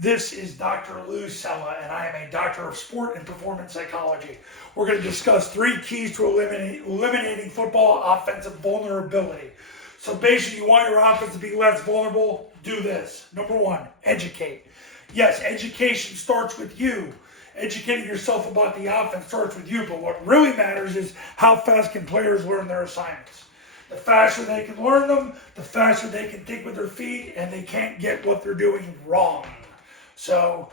This is Dr. Lou Sella, and I am a doctor of sport and performance psychology. We're going to discuss 3 keys to eliminating football offensive vulnerability. So basically, you want your offense to be less vulnerable, do this. Number 1, educate. Yes, education starts with you. Educating yourself about the offense starts with you, but what really matters is how fast can players learn their assignments. The faster they can learn them, the faster they can think with their feet, and they can't get what they're doing wrong. So,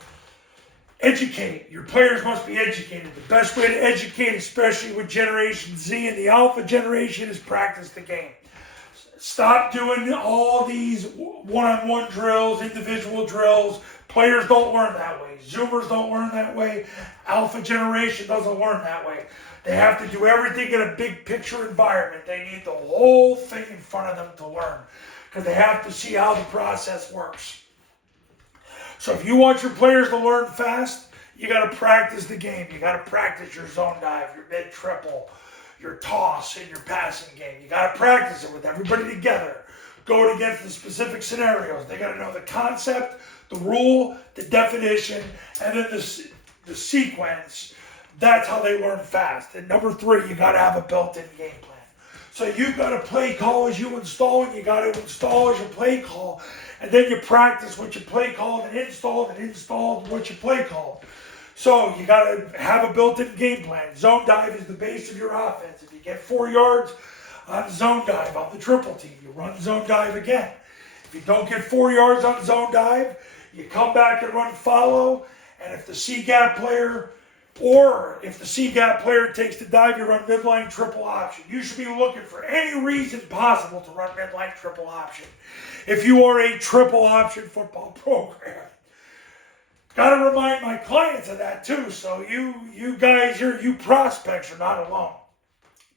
educate. Your players must be educated. The best way to educate, especially with Generation Z and the Alpha generation, is practice the game. Stop doing all these one-on-one drills, individual drills. Players don't learn that way. Zoomers don't learn that way. Alpha generation doesn't learn that way. They have to do everything in a big picture environment. They need the whole thing in front of them to learn because they have to see how the process works. So if you want your players to learn fast, you got to practice the game. You got to practice your zone dive, your mid triple, your toss, and your passing game. You got to practice it with everybody together, going against the specific scenarios. They got to know the concept, the rule, the definition, and then the sequence. That's how they learn fast. And number 3, you got to have a built-in game plan. So you've got to play call as you install, and you got to install as you play call. And then you practice what you play called and installed what you play called. So you got to have a built-in game plan. Zone dive is the base of your offense. If you get 4 yards on zone dive on the triple team, you run zone dive again. If you don't get 4 yards on zone dive, you come back and run follow. And if the C-gap player takes the dive, you run midline triple option. You should be looking for any reason possible to run midline triple option if you are a triple option football program. Got to remind my clients of that too. So you guys, you prospects are not alone.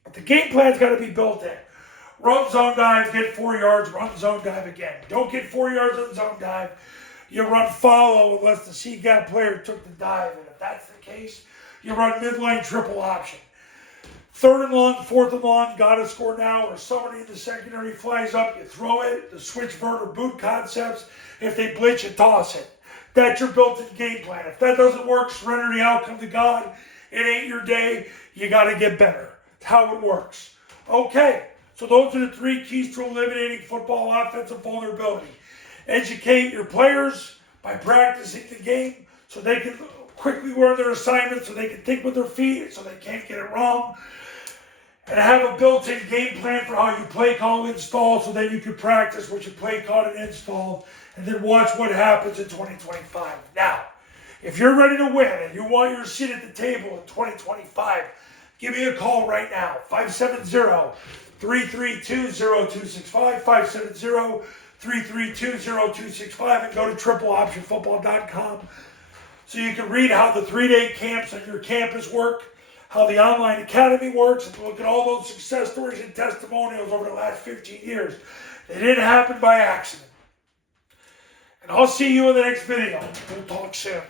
But the game plan's got to be built in. Run zone dive, get 4 yards, run zone dive again. Don't get 4 yards on zone dive. You run follow unless the C-gap player took the dive. And if that's the case, you run midline triple option. 3rd and long, 4th and long, got to score now, or somebody in the secondary flies up, you throw it, the switch vert or boot concepts. If they blitz, you toss it. That's your built-in game plan. If that doesn't work, surrender the outcome to God. It ain't your day. You got to get better. That's how it works. Okay, so those are the 3 keys to eliminating football offensive vulnerability. Educate your players by practicing the game so they can quickly learn their assignments, so they can think with their feet, so they can't get it wrong. And have a built-in game plan for how you play call install so that you can practice what you play call and install, and then watch what happens in 2025. Now, if you're ready to win and you want your seat at the table in 2025, give me a call right now, 570-332-0265, 570-332-0265, and go to tripleoptionfootball.com so you can read how the 3-day camps on your campus work, how the online academy works, and look at all those success stories and testimonials over the last 15 years. They didn't happen by accident. And I'll see you in the next video. We'll talk soon.